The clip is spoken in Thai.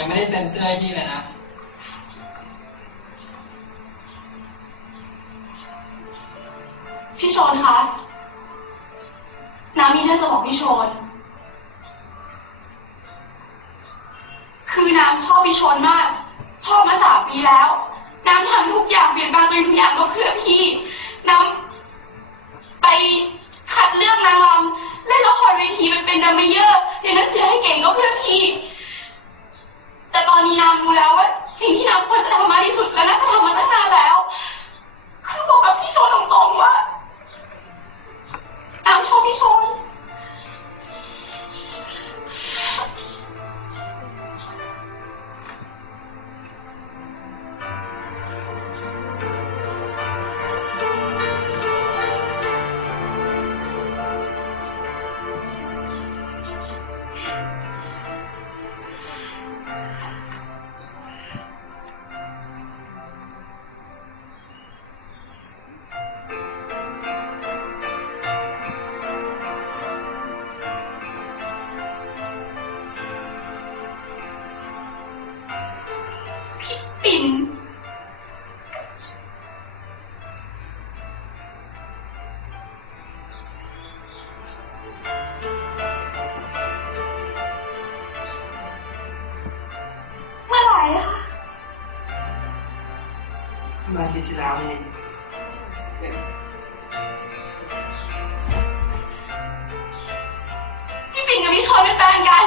ยังไม่ได้เซ็นเสื้อให้พี่เลยนะ พี่โชนคะน้ำมีเรื่องจะบอกพี่โชน คือน้ำชอบพี่โชนมาก ชอบมาสามปีแล้ว น้ำทำทุกอย่างเปลี่ยนแปลงตัวเองทุกอย่างก็เพื่อพี่ น้ำ ปิ่นเมื่อไหร่อะคะมาที่ที่แล้วนี่พี่ปิ่นกับพี่ชนเป็นแฟนกัน